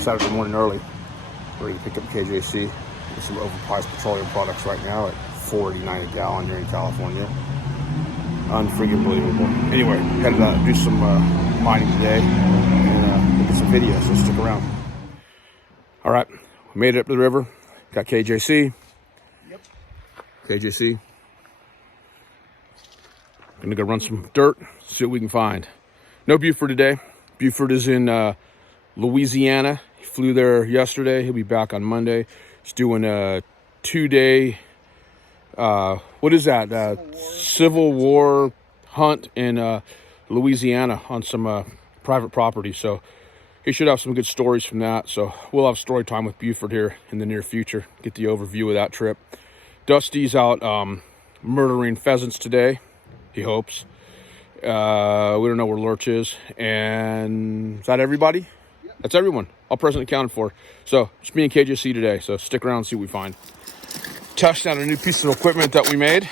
Saturday morning early. Ready to pick up KJC. Get some overpriced petroleum products right now at $4.89 a gallon here in California. Unfreaking believable. Anyway, headed out to do some mining today and look at some videos, so stick around. All right, we made it up to the river. Got KJC. Yep. KJC. Gonna go run some dirt, see what we can find. No Buford today. Buford is in Louisiana. He flew there yesterday. He'll be back on Monday. He's doing a 2-day, what is that? Civil War hunt in Louisiana on some private property. So he should have some good stories from that. So we'll have story time with Buford here in the near future. Get the overview of that trip. Dusty's out murdering pheasants today, he hopes. We don't know where Lurch is. And is that everybody? Yep. That's everyone. All present accounted for. So just me and KJC today. So stick around and see what we find. Touched on a new piece of equipment that we made.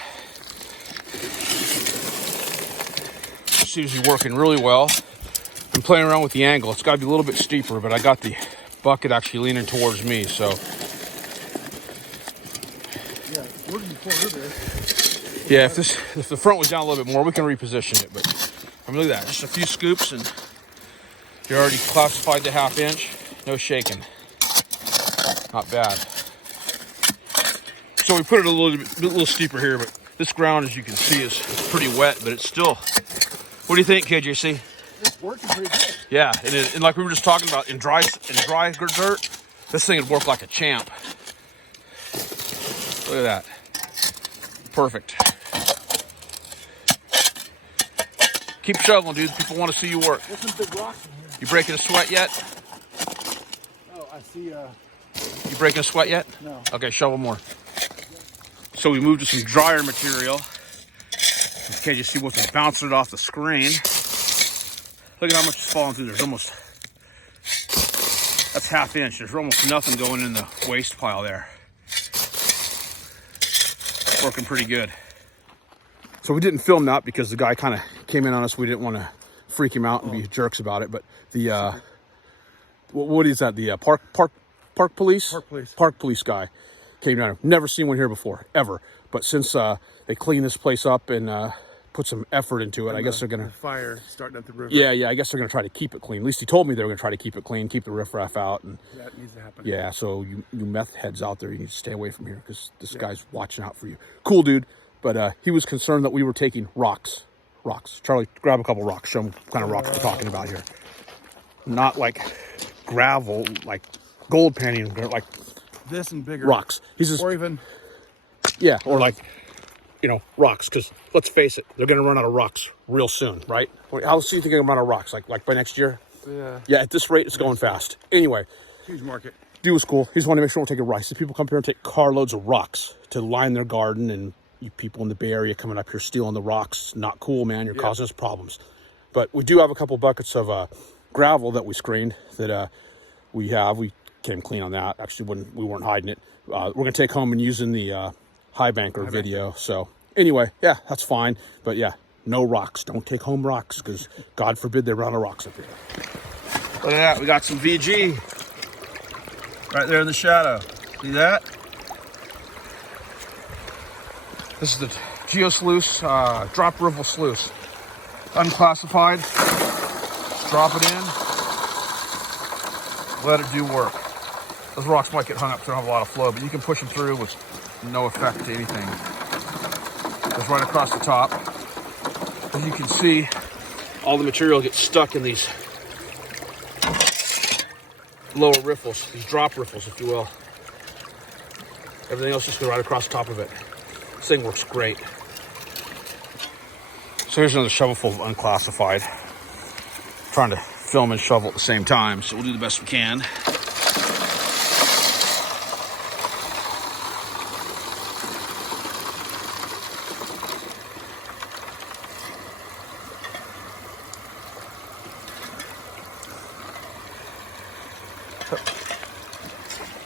Seems to be working really well. I'm playing around with the angle. It's got to be a little bit steeper, but I got the bucket actually leaning towards me. So yeah, we're going to there. Yeah, if the front was down a little bit more, we can reposition it. But I mean, look at that, just a few scoops, and you're already classified to 1/2 inch. No shaking. Not bad. So we put it a little steeper here, but this ground, as you can see, is pretty wet, but it's still. What do you think, KJC? It's working pretty good. Yeah, and like we were just talking about, in dry dirt, this thing would work like a champ. Look at that. Perfect. Keep shoveling, dude. People want to see you work. There's some big rocks in here. You breaking a sweat yet? Oh, I see. You breaking a sweat yet? No. Okay, shovel more. So we moved to some drier material. Okay, you see what's bouncing it off the screen. Look at how much is falling through. There's almost, that's 1/2 inch. There's almost nothing going in the waste pile there. Working pretty good. So we didn't film that because the guy kind of came in on us. We didn't want to freak him out and be jerks about it. But the what is that? The park police? Park police guy came down. Never seen one here before, ever. But since they cleaned this place up and put some effort into it, I guess they're gonna fire starting at the river. Yeah. I guess they're gonna try to keep it clean. At least he told me they were gonna try to keep it clean, keep the riffraff out, and that needs to happen. Yeah. So you meth heads out there, you need to stay away from here because this guy's watching out for you. Cool dude, but he was concerned that we were taking rocks. Charlie, grab a couple rocks. Show him what kind of rocks we're talking about here. Not like gravel, like gold panning, like this and bigger rocks. He's just, or even or like, rocks. Because let's face it, they're gonna run out of rocks real soon, right? How soon do you think they're gonna run out of rocks? Like by next year? Yeah. Yeah. At this rate, it's going fast. Anyway, huge market. Dude was cool. He just wanted to make sure we're taking rocks. So people come here and take carloads of rocks to line their garden, and you people in the Bay Area coming up here stealing the rocks. Not cool, man. You're causing us problems. But we do have a couple buckets of gravel that we screened that we came clean on that. Actually, we weren't hiding it. We're going to take home and use in the high banker video. So anyway, yeah, that's fine. But yeah, no rocks. Don't take home rocks because God forbid they run out of rocks up here. Look at that. We got some VG right there in the shadow. See that? This is the Sluice, drop Riffle Sluice. Unclassified. Drop it in. Let it do work. Those rocks might get hung up, so they don't have a lot of flow, but you can push them through with no effect to anything. Goes right across the top. As you can see, all the material gets stuck in these lower riffles, these drop riffles, if you will. Everything else just goes right across the top of it. This thing works great. So here's another shovelful of unclassified. Trying to film and shovel at the same time, so we'll do the best we can.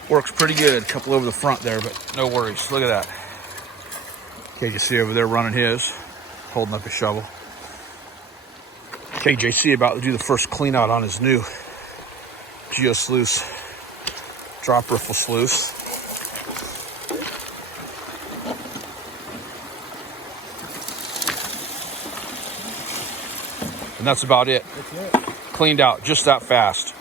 Works pretty good. A couple over the front there, but no worries. Look at that. KJC over there running his, holding up his shovel. KJC about to do the first clean out on his new Sluice, drop riffle sluice. And that's about it. That's it. Cleaned out just that fast.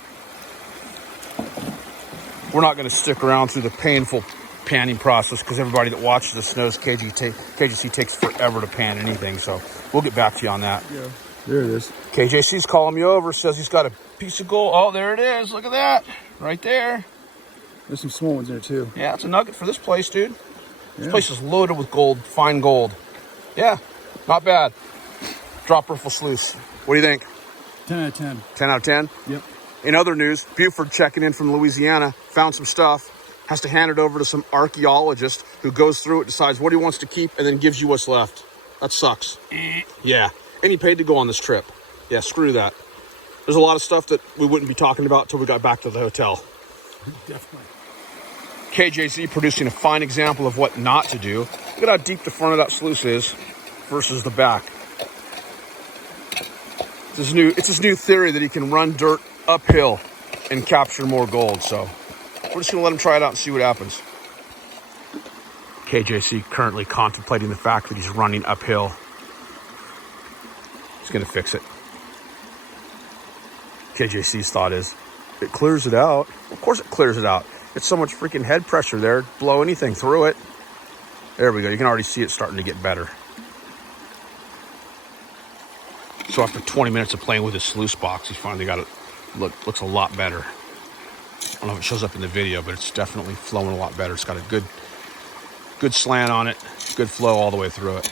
We're not going to stick around through the painful panning process because everybody that watches this knows KJC takes forever to pan anything. So we'll get back to you on that. Yeah, there it is. KJC's calling me over, says he's got a piece of gold. Oh, there it is. Look at that. Right there. There's some small ones there too. Yeah, it's a nugget for this place, dude. This Yeah. place is loaded with gold, fine gold. Yeah, not bad. Drop riffle sluice. What do you think? 10 out of 10. 10 out of 10? Yep. In other news, Buford checking in from Louisiana, found some stuff, has to hand it over to some archaeologist who goes through it, decides what he wants to keep, and then gives you what's left. That sucks. Yeah. And he paid to go on this trip. Yeah, screw that. There's a lot of stuff that we wouldn't be talking about until we got back to the hotel. Definitely. KJZ producing a fine example of what not to do. Look at how deep the front of that sluice is versus the back. It's his new theory that he can run dirt uphill and capture more gold. So we're just gonna let him try it out and see what happens. KJC currently contemplating the fact that he's running uphill. He's gonna fix it. KJC's thought is, it clears it out. Of course it clears it out. It's so much freaking head pressure there, blow anything through it. There we go, you can already see it starting to get better. So after 20 minutes of playing with his sluice box, he finally got it, looks a lot better. I don't know if it shows up in the video, but it's definitely flowing a lot better. It's got a good slant on it, good flow all the way through it.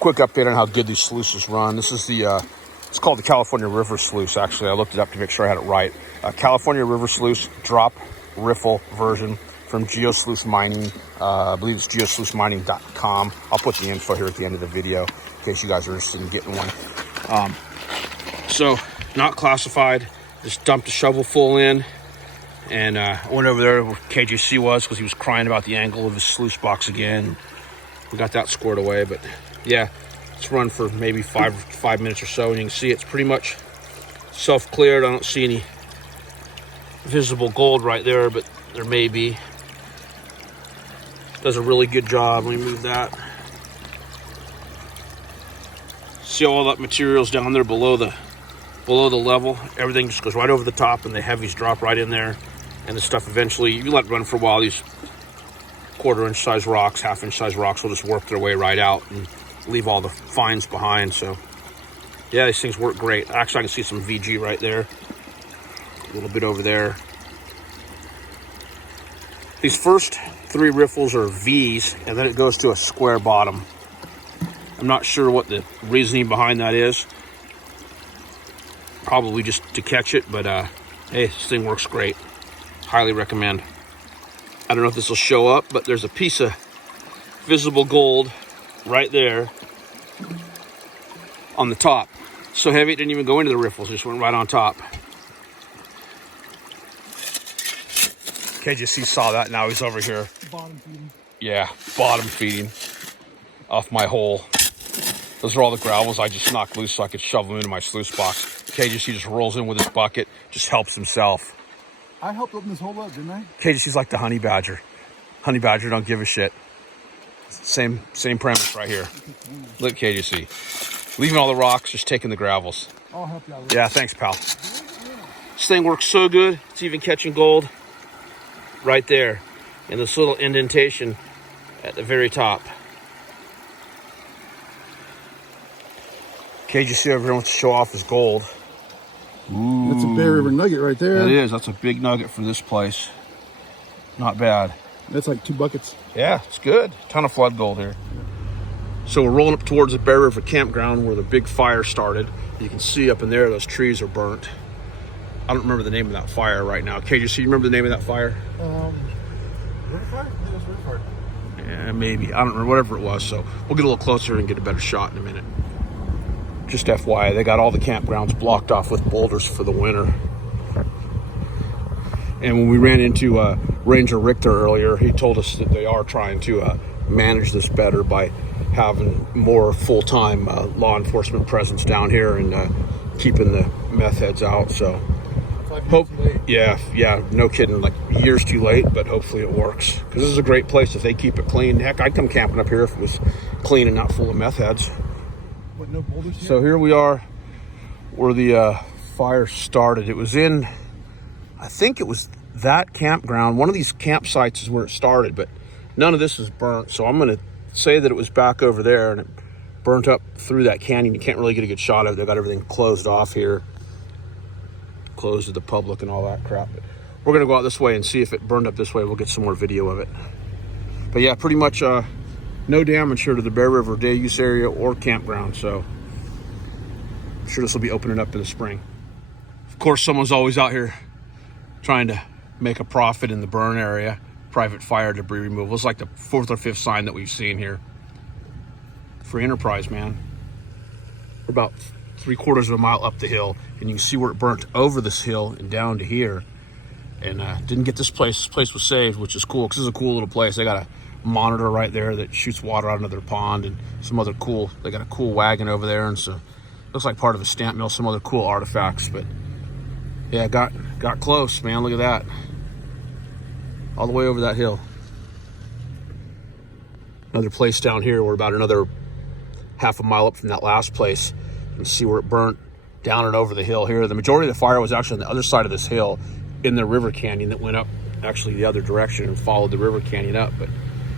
Quick update on how good these sluices run. This is it's called the California River Sluice, actually. I looked it up to make sure I had it right. California River Sluice drop riffle version from Sluice Mining. I believe it's geosluicemining.com. I'll put the info here at the end of the video in case you guys are interested in getting one. So, not classified. Just dumped a shovel full in. And I went over there where KJC was because he was crying about the angle of his sluice box again. We got that squared away, but yeah, it's run for maybe five minutes or so, and you can see it's pretty much self-cleared. I don't see any visible gold right there, but there may be. Does a really good job. Let me move that. See all that material's down there below the level. Everything just goes right over the top, and the heavies drop right in there. And the stuff eventually, you let it run for a while, these quarter-inch size rocks, half-inch size rocks will just work their way right out and leave all the fines behind. So yeah, these things work great. Actually, I can see some VG right there, a little bit over there. These first 3 riffles are V's, and then it goes to a square bottom. I'm not sure what the reasoning behind that is. Probably just to catch it, but hey, this thing works great. Highly recommend. I don't know if this will show up, but there's a piece of visible gold right there on the top. So heavy it didn't even go into the riffles, just went right on top. KJC saw that, now he's over here. Bottom feeding. Yeah, bottom feeding off my hole. Those are all the gravels I just knocked loose so I could shove them into my sluice box. KJC just rolls in with his bucket, just helps himself. I helped open this hole up, didn't I? KJC's like the honey badger. Honey badger don't give a shit. Same premise right here. Look at KJC. Leaving all the rocks, just taking the gravels. I'll help you out. Yeah, thanks, pal. This thing works so good. It's even catching gold right there in this little indentation at the very top. KJC over here wants to show off his gold. Ooh. That's a Bear River nugget right there. That is. That's a big nugget for this place. Not bad. That's like 2 buckets. Yeah, it's good. Ton of flood gold here. So we're rolling up towards the Bear River campground where the big fire started. You can see up in there, those trees are burnt. I don't remember the name of that fire right now. KJC, you remember the name of that fire? River fire? I think it was River fire. Yeah, maybe. I don't remember, whatever it was. So we'll get a little closer and get a better shot in a minute. Just FYI, they got all the campgrounds blocked off with boulders for the winter. And when we ran into Ranger Richter earlier, he told us that they are trying to manage this better by having more full-time law enforcement presence down here and keeping the meth heads out. So hope, yeah, no kidding, like years too late, but hopefully it works, because this is a great place if they keep it clean. Heck, I'd come camping up here if it was clean and not full of meth heads. What, no boulders here? So here we are where the fire started. It was in, I think it was that campground. One of these campsites is where it started, but none of this is burnt. So I'm going to say that it was back over there and it burnt up through that canyon. You can't really get a good shot of it. They got everything closed off here, closed to the public and all that crap. But we're going to go out this way and see if it burned up this way. We'll get some more video of it. But yeah, pretty much no damage here to the Bear River day use area or campground. So I'm sure this will be opening up in the spring. Of course, someone's always out here trying to make a profit in the burn area. Private fire debris removal. It's like the 4th or 5th sign that we've seen here. Free enterprise, man. We're about 3/4 of a mile up the hill, and you can see where it burnt over this hill and down to here. And didn't get this place. This place was saved, which is cool, because this is a cool little place. They got a monitor right there that shoots water out into their pond, and some other cool, they got a cool wagon over there, and so looks like part of a stamp mill, some other cool artifacts. But yeah, got close, man. Look at that. All the way over that hill. Another place down here. We're about another half a mile up from that last place. You can see where it burnt down and over the hill here. The majority of the fire was actually on the other side of this hill in the river canyon that went up actually the other direction and followed the river canyon up. But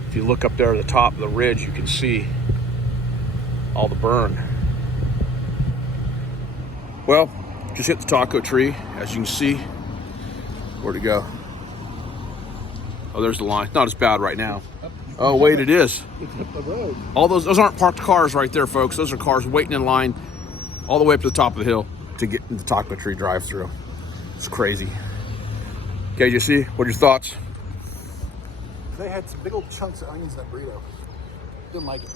if you look up there at the top of the ridge, you can see all the burn. Well, just hit the taco tree, as you can see. Where'd it go? Oh, there's the line. Not as bad right now. Oh, wait, it is. All those aren't parked cars right there, folks. Those are cars waiting in line all the way up to the top of the hill to get in the taco tree drive-through. It's crazy. Okay, JC, what are your thoughts? They had some big old chunks of onions in that burrito. Didn't like it.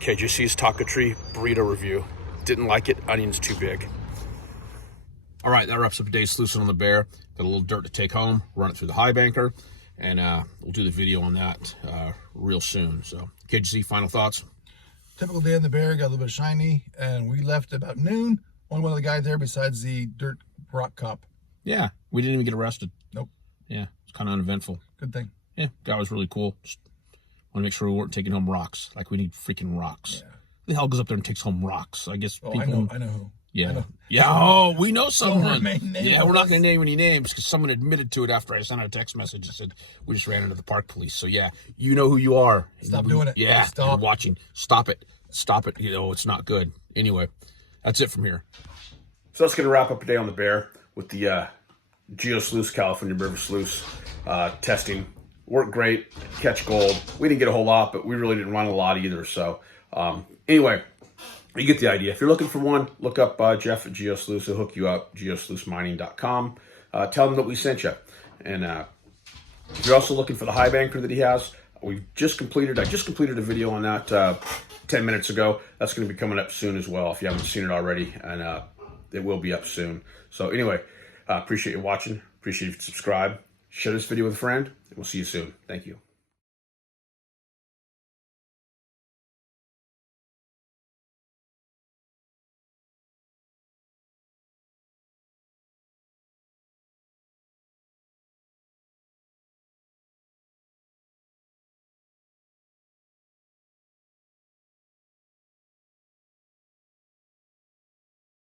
KJC's taco tree burrito review. Didn't like it. Onions too big. All right, that wraps up today's Sluicing on the Bear. Got a little dirt to take home, run it through the high banker, and we'll do the video on that real soon. So, KJC, final thoughts? Typical day in the Bear, got a little bit shiny, and we left about noon. Only one of the guys there besides the dirt rock cop. Yeah, we didn't even get arrested. Nope. Yeah, it's kind of uneventful. Good thing. Yeah, guy was really cool. Just want to make sure we weren't taking home rocks. Like, we need freaking rocks. Yeah. Who the hell goes up there and takes home rocks? I guess people... I know who. Yeah. I know. Yeah. Oh, we know someone. Yeah, we're not going to name any names because someone admitted to it after I sent out a text message and said, we just ran into the park police. So, yeah, you know who you are. Stop doing it. Yeah. Stop. You're watching. Stop it. Stop it. You know, it's not good. Anyway, that's it from here. So that's going to wrap up today on the Bear with the Sluice, California River Sluice testing. Worked great. Catch gold. We didn't get a whole lot, but we really didn't run a lot either. So, anyway, you get the idea. If you're looking for one, look up Jeff at Sluice. He'll hook you up, geosluicemining.com. Tell him that we sent you. And if you're also looking for the high banker that he has, I just completed a video on that 10 minutes ago. That's going to be coming up soon as well if you haven't seen it already. And it will be up soon. So anyway, appreciate you watching. Appreciate you subscribe. Share this video with a friend. And we'll see you soon. Thank you.